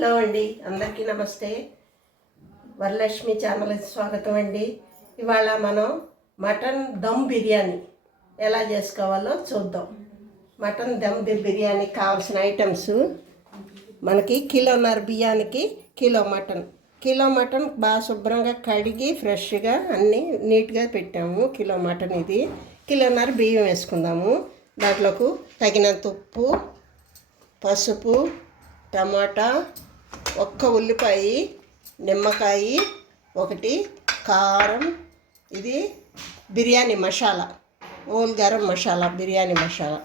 Hello అండి అందరికీ నమస్తే. వరలక్ష్మి ఛానల్ స్వాగతం అండి. ఇవాళ మనం మటన్ దమ్ బిర్యానీ ఎలా చేసుకోవాలో చూద్దాం. మటన్ దమ్ బి- బిర్యానీకి కావాల్సిన ఐటమ్స్ మనకి కిలోన్నర బియ్యానికి కిలో మటన్. కిలో మటన్ బాగా శుభ్రంగా కడిగి ఫ్రెష్గా అన్నీ నీట్గా పెట్టాము. కిలో మటన్ ఇది. కిలోన్నర బియ్యం వేసుకుందాము. దాంట్లోకి తగినంత ఉప్పు పసుపు టమాటా ఒక్క ఉల్లిపాయ నిమ్మకాయ ఒకటి కారం ఇది బిర్యానీ మసాలా ఓల్ గరం మసాలా బిర్యానీ మసాలా.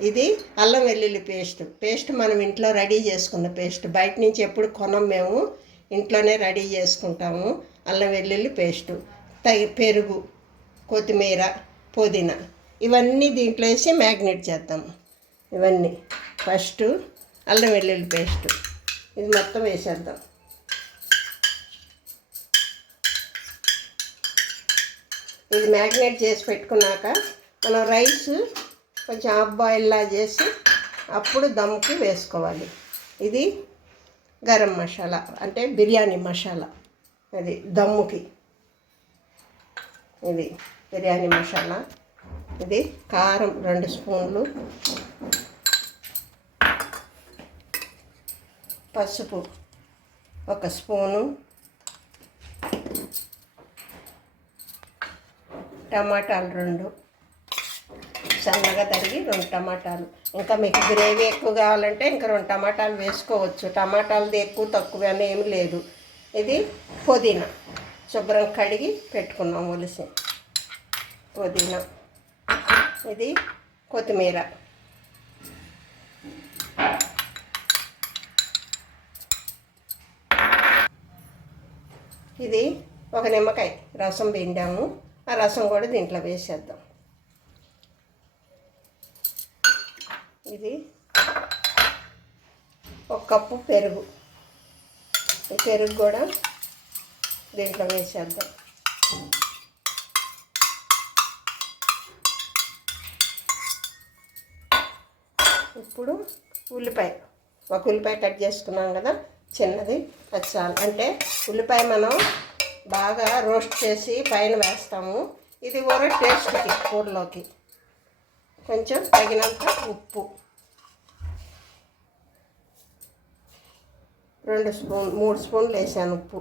ఇది అల్లం వెల్లుల్లి పేస్ట్. పేస్ట్ మనం ఇంట్లో రెడీ చేసుకున్న పేస్ట్. బయట నుంచి ఎప్పుడు కొనం మేము ఇంట్లోనే రెడీ చేసుకుంటాము అల్లం వెల్లుల్లి పేస్టు. తగి పెరుగు కొత్తిమీర పుదీనా. ఇవన్నీ దీంట్లో వేసి మ్యాగ్నేట్ చేద్దాము ఇవన్నీ. ఫస్ట్ అల్లం వెల్లుల్లి పేస్ట్. ఇది మొత్తం వేసేద్దాం. ఇది మ్యాగ్నేట్ చేసి పెట్టుకున్నాక మనం రైస్ కొంచెం హాఫ్ బాయిల్లా చేసి అప్పుడు దమ్కి వేసుకోవాలి. ఇది గరం మసాలా అంటే బిర్యానీ మసాలా. అది దమ్ముకి. ఇది బిర్యానీ మసాలా. ఇది కారం రెండు స్పూన్లు. పసుపు ఒక స్పూను. టమాటాలు రెండు. సన్నగా తరిగి రెండు టమాటాలు. ఇంకా మీకు గ్రేవీ ఎక్కువ కావాలంటే ఇంకా రెండు టమాటాలు వేసుకోవచ్చు. టమాటాలది ఎక్కువ తక్కువ అని ఏమి లేదు. ఇది పుదీనా. శుభ్రం కడిగి పెట్టుకున్నాం ఒలిసి. పుదీనా. ఇది కొత్తిమీర. ఇది ఒక నిమ్మకాయ రసం పిండాము. ఆ రసం కూడా దీంట్లో వేసేద్దాం. ఇది ఒక కప్పు పెరుగు. ఈ పెరుగు కూడా దీంట్లో వేసేద్దాం. ఇప్పుడు ఉల్లిపాయ. ఒక ఉల్లిపాయ కట్ చేసుకున్నాం కదా? చిన్నది. అది చాలు. అంటే ఉల్లిపాయ మనం బాగా రోస్ట్ చేసి పైన వేస్తాము. ఇది కూడా టేస్ట్కి కూరలోకి. కొంచెం తగినంత ఉప్పు. రెండు స్పూన్ మూడు స్పూన్లు వేసాను ఉప్పు.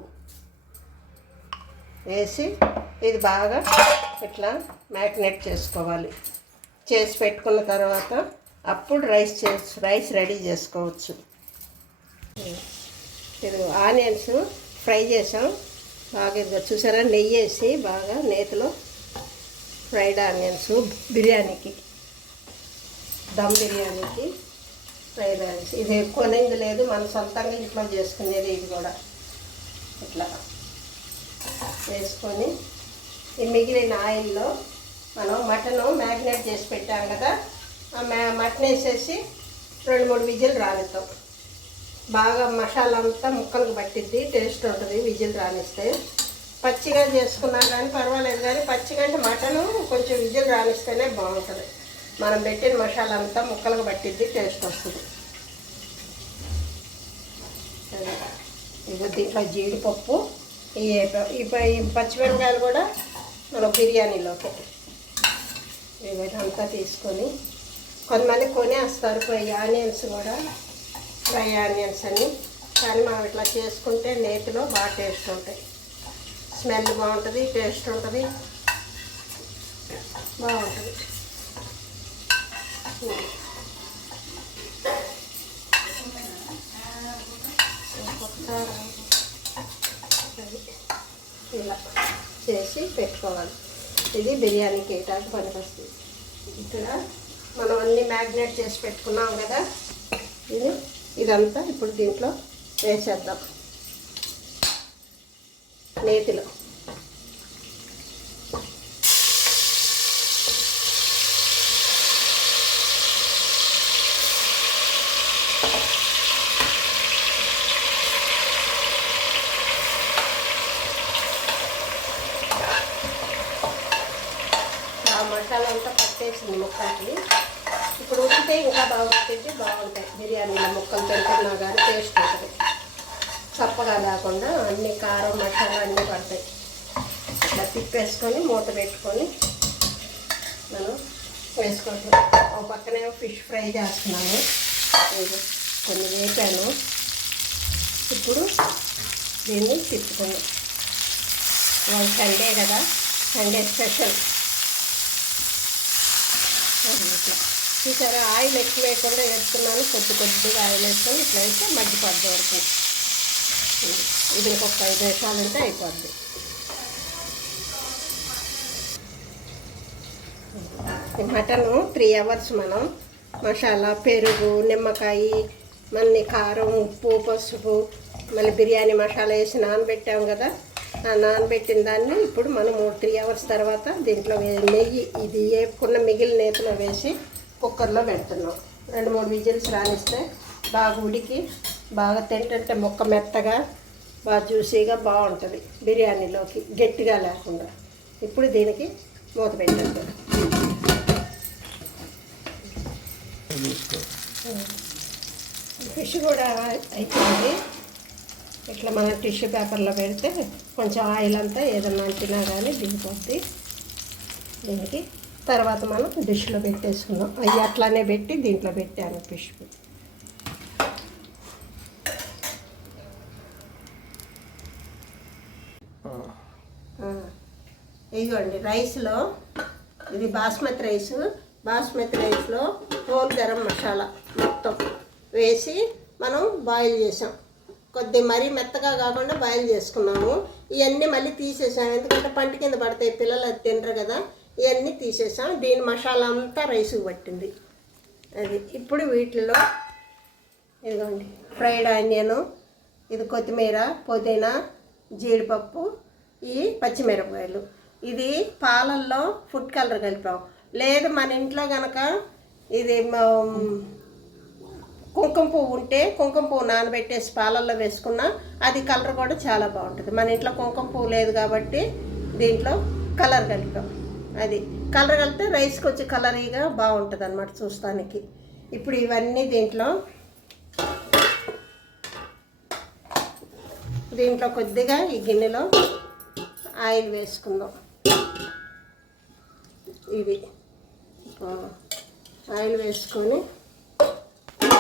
వేసి ఇది బాగా ఇట్లా మ్యాగ్నేట్ చేసుకోవాలి. చేసి పెట్టుకున్న తర్వాత అప్పుడు రైస్ చేసి రైస్ రెడీ చేసుకోవచ్చు. ఇది ఆనియన్స్ ఫ్రై చేసాం బాగా చూసారా? నెయ్యి వేసి బాగా నేతిలో ఫ్రైడ్ ఆనియన్స్ బిర్యానీకి దమ్ బిర్యానీకి ఫ్రైడ్ ఆనియన్స్ ఇది ఎక్కువ అనేది లేదు మన సొంతంగా ఇంట్లో చేసుకునేది ఇది కూడా. ఇట్లా వేసుకొని ఈ మిగిలిన ఆయిల్లో మనం మటను మ్యాగ్నేట్ చేసి పెట్టాం కదా ఆ మ్యా మటన్ వేసేసి రెండు మూడు విజిల్ రానిస్తాం బాగా మసాలా అంతా ముక్కలకు పట్టిద్ది టేస్ట్ ఉంటుంది విజిల్ రానిస్తే. పచ్చిగా చేసుకున్నా కానీ పర్వాలేదు కానీ పచ్చిగా అంటే మటను కొంచెం విజిల్ రానిస్తేనే బాగుంటుంది. మనం పెట్టిన మసాలా అంతా ముక్కలకు పట్టిద్ది టేస్ట్ వస్తుంది. అది. దీంట్లో జీడిపప్పు ఈ ఈ పచ్చిమిరపకాయలు కూడా మనం బిర్యానీలోకి. ఇవంతా తీసుకొని కొంతమంది కొనేస్తారు ఫ్రై ఆనియన్స్ కూడా. ఫ్రై ఆనియన్స్ అని కానీ మనం ఇట్లా చేసుకుంటే నేతిలో బాగా టేస్ట్ ఉంటాయి. స్మెల్ బాగుంటుంది టేస్ట్ ఉంటుంది. బాగుంటుంది. ఇలా చేసి పెట్టుకోవాలి. ఇది బిర్యానీకి వేయటానికి పనికొస్తుంది. ఇక్కడ మనం అన్ని మ్యాగ్నేట్ చేసి పెట్టుకున్నాం కదా. ఇది ఇదంతా ఇప్పుడు దీంట్లో వేసేద్దాం. నేతిలో ఆ మసాలా అంతా పట్టేసింది ముక్కలకి ఇప్పుడు కానీ టేస్ట్ ఉంటుంది. చప్పగా లేకుండా అన్ని కారం మసాలా అన్నీ పడతాయి. అట్లా తిప్పేసుకొని మూత పెట్టుకొని మనం వేసుకుంటున్నాం ఒక పక్కనే ఫిష్ ఫ్రై చేస్తున్నాను. కొన్ని వేపాను. ఇప్పుడు దీన్ని తిప్పుకున్నాం ఇవాళ సండే కదా సండే స్పెషల్ ఇట్లా చూసారా? ఆయిల్ ఎక్కువ వేయకుండా వేస్తున్నాను. కొద్ది కొద్దిగా ఆయిల్ వేసుకొని ఇట్లా వేస్తే మగ్గిపోద్ది వరకు. ఇది ఇంకొక ఐదు వేసాలంటే అయిపోద్ది. మటను త్రీ అవర్స్ మనం మసాలా పెరుగు నిమ్మకాయ మళ్ళీ కారం ఉప్పు పసుపు మళ్ళీ బిర్యానీ మసాలా వేసి నానబెట్టాం కదా. ఆ నానబెట్టిన దాన్ని ఇప్పుడు మనం మూడు త్రీ అవర్స్ తర్వాత దీంట్లో నెయ్యి ఇది వేపుకున్న మిగిలిన నేతలో వేసి కుక్కర్లో పెడుతున్నాం. రెండు మూడు విజిల్స్ రానిస్తే బాగా ఉడికి బాగా తింటుంటే ముక్క మెత్తగా బాగా జ్యూసీగా బాగుంటుంది బిర్యానీలోకి గట్టిగా లేకుండా. ఇప్పుడు దీనికి మూత పెట్టండి ఫిష్ కూడా అయిపోయింది. ఇట్లా మనం టిష్యూ పేపర్లో పెడితే కొంచెం ఆయిల్ అంతా ఏదన్నా అంటినా కానీ దిగిపోద్ది. దీనికి తర్వాత మనం డిష్లో పెట్టేసుకుందాం. అవి అట్లానే పెట్టి దీంట్లో పెట్టాను ఫిష్. ఇదిగోండి రైస్లో ఇది బాస్మతి రైస్. బాస్మతి రైస్లో హోల్ గరం మసాలా మొత్తం వేసి మనం బాయిల్ చేసాం. కొద్ది మరీ మెత్తగా కాకుండా బాయిల్ చేసుకున్నాము. ఇవన్నీ మళ్ళీ తీసేసాం. ఎందుకంటే పంట కింద పడతాయి పిల్లలు అది తినరు కదా. ఇవన్నీ తీసేసాం. దీని మసాలా అంతా రైస్ పట్టింది. అది ఇప్పుడు వీటిల్లో ఇదిగోండి ఫ్రైడ్ ఆనియను ఇది కొత్తిమీర పుదీనా జీడిపప్పు ఈ పచ్చిమిరపకాయలు. ఇది పాలల్లో ఫుడ్ కలర్ కలిపాం. లేదు మన ఇంట్లో కనుక ఇది కుంకుమ పువ్వు ఉంటే కుంకుమ పువ్వు నానబెట్టేసి పాలల్లో వేసుకున్నా అది కలర్ కూడా చాలా బాగుంటుంది. మన ఇంట్లో కుంకుమ పువ్వు లేదు కాబట్టి దీంట్లో కలర్ కలిపాం. అది కలర్ కలిపితే రైస్కి వచ్చి కలరీగా బాగుంటుంది అనమాట చూస్తానికి. ఇప్పుడు ఇవన్నీ దీంట్లో దీంట్లో కొద్దిగా ఈ గిన్నెలో ఆయిల్ వేసుకుందాం. ఇది ఆయిల్ వేసుకొని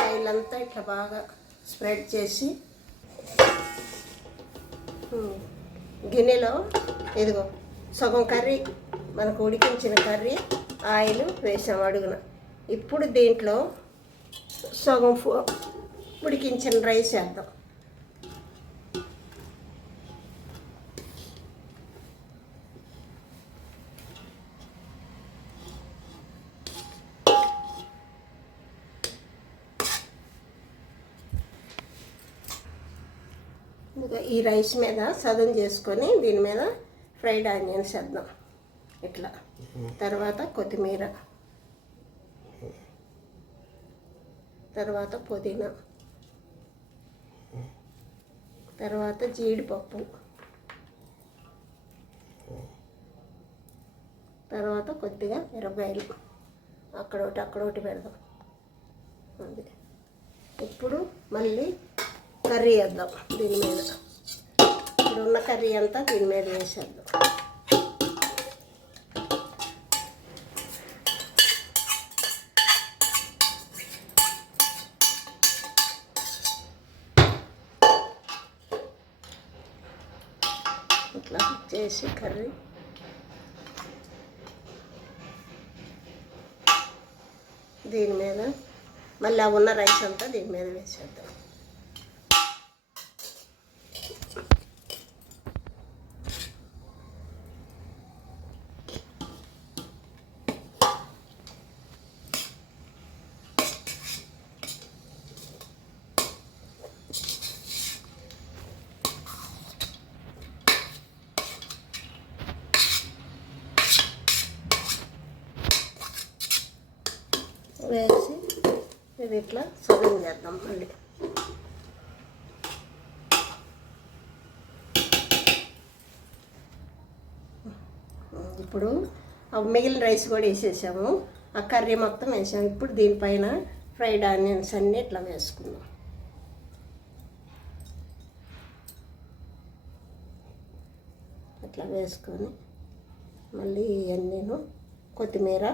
ఆయిల్ అంతా ఇట్లా బాగా స్ప్రెడ్ చేసి గిన్నెలో ఇదిగో సగం కర్రీ మనకు ఉడికించిన కర్రీ ఆయిల్ వేసాం అడుగున. ఇప్పుడు దీంట్లో సగం ఉడికించిన రైస్ వేద్దాం. ఈ రైస్ మీద సదం చేసుకొని దీని మీద ఫ్రైడ్ ఆనియన్స్ వేద్దాం. ఇట్లా. తర్వాత కొత్తిమీర. తర్వాత పుదీనా. తర్వాత జీడిపప్పు. తర్వాత కొద్దిగా మిరపకాయలు. అక్కడ ఒకటి అక్కడ ఒకటి పెడదాం. అది ఇప్పుడు మళ్ళీ కర్రీ వేద్దాం దీని మీద. ఇప్పుడు ఉన్న కర్రీ అంతా దీని మీద వేసేద్దాం ఇట్లా చేసి కర్రీ దీని మీద మళ్ళీ ఉన్న రైస్ అంతా దీని మీద వేసేద్దాం. వేసి ఇవి ఇట్లా సగం చేద్దాం మళ్ళీ. ఇప్పుడు మిగిలిన రైస్ కూడా వేసేసాము. ఆ కర్రీ మొత్తం వేసాము ఇప్పుడు దీనిపైన ఫ్రైడ్ ఆనియన్స్ అన్నీ ఇట్లా వేసుకుందాం. అట్లా వేసుకొని మళ్ళీ ఇవన్నీను కొత్తిమీర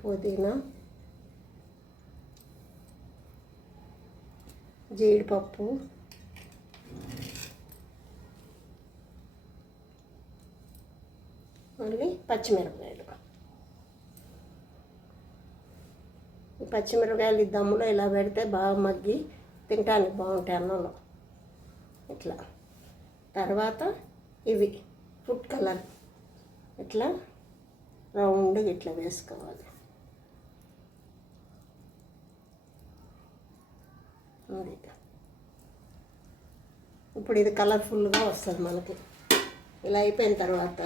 పుదీనా జీడిపప్పు మళ్ళీ పచ్చిమిరపకాయలు. ఈ పచ్చిమిరపకాయలు ఈ దమ్ములో ఇలా పెడితే బాగా మగ్గి తినడానికి బాగుంటాయి అన్నంలో. ఇట్లా. తర్వాత ఇవి ఫుడ్ కలర్ ఇట్లా రౌండ్గా ఇట్లా వేసుకోవాలి. ఇప్పుడు ఇది కలర్ఫుల్గా వస్తుంది మనకి. ఇలా అయిపోయిన తర్వాత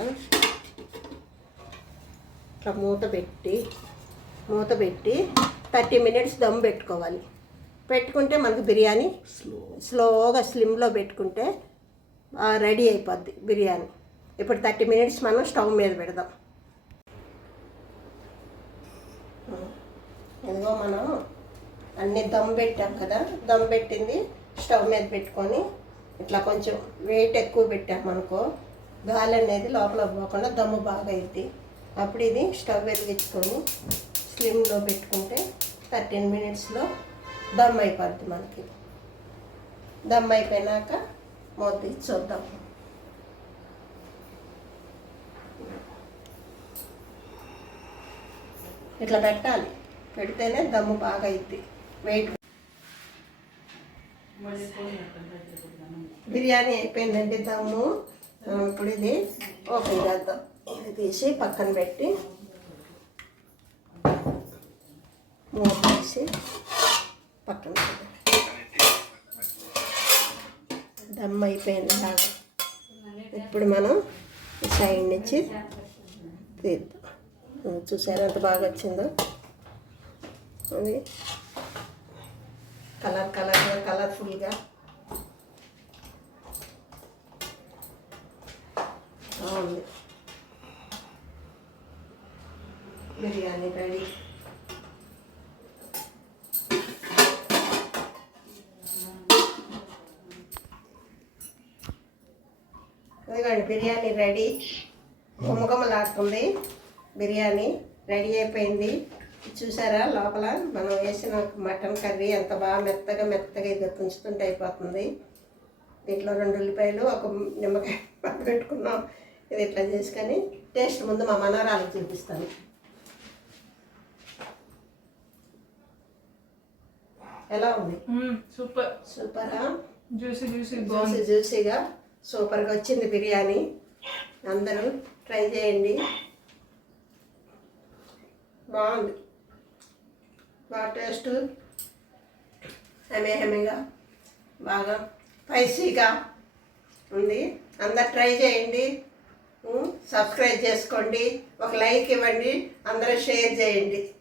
ఇట్లా మూత పెట్టి మూత పెట్టి థర్టీ మినిట్స్ దమ్ పెట్టుకోవాలి. పెట్టుకుంటే మనకు బిర్యానీ స్లోగా స్లిమ్లో పెట్టుకుంటే రెడీ అయిపోద్ది బిర్యానీ. ఇప్పుడు థర్టీ మినిట్స్ మనం స్టవ్ మీద పెడదాం. ఇదిగో మనం అన్నీ దమ్ పెట్టాం కదా దమ్ పెట్టింది స్టవ్ మీద పెట్టుకొని ఇట్లా కొంచెం వెయిట్ ఎక్కువ పెట్టాం అనుకో గాలి అనేది లోపల పోకుండా దమ్ము బాగా అయింది. అప్పుడు ఇది స్టవ్ వెలిగించుకొని స్లిమ్లో పెట్టుకుంటే థర్టీన్ మినిట్స్లో దమ్ అయిపోద్ది మనకి. దమ్ అయిపోయినాక మూత చూద్దాం. ఇట్లా పెట్టాలి. పెడితేనే దమ్ము బాగా అయింది. వెయిట్ బిర్యానీ అయిపోయిందండి దమ్ము. ఇప్పుడు ఇది ఓపెన్ చేద్దాం. ఇది తీసి పక్కన పెట్టి మూత తీసి పక్కన దమ్ అయిపోయింది బాగా. ఇప్పుడు మనం సైడ్ నుంచి తీద్దాం. చూసారా ఎంత బాగా వచ్చిందో? అది. కలర్ కలర్గా కలర్ఫుల్గా. బాగుంది. బిర్యానీ రెడీ. ఇదిగోండి బిర్యానీ రెడీ. గుమ్మగుమ్మలాడుతుంది బిర్యానీ రెడీ అయిపోయింది. చూసారా లోపల? మనం వేసిన మటన్ కర్రీ ఎంత బాగా మెత్తగా మెత్తగా ఇది తుంచుతుంటే అయిపోతుంది. దీంట్లో రెండు ఉల్లిపాయలు ఒక నిమ్మకాయ పెట్టుకున్నాం ఇది ఇట్లా చేసుకొని టేస్ట్ ముందు మా మనవరాలకు చూపిస్తాను. ఎలా ఉంది? సూపర్. సూపరా? జ్యూసీ జ్యూసీ జ్యూసీ జ్యూసీగా సూపర్గా వచ్చింది బిర్యానీ. అందరూ ట్రై చేయండి. బాగుంది. బాగా టేస్ట్. హెమే హెమేగా. బాగా స్పైసీగా ఉంది. అందరు ట్రై చేయండి. సబ్స్క్రైబ్ చేసుకోండి. ఒక లైక్ ఇవ్వండి. అందరూ షేర్ చేయండి.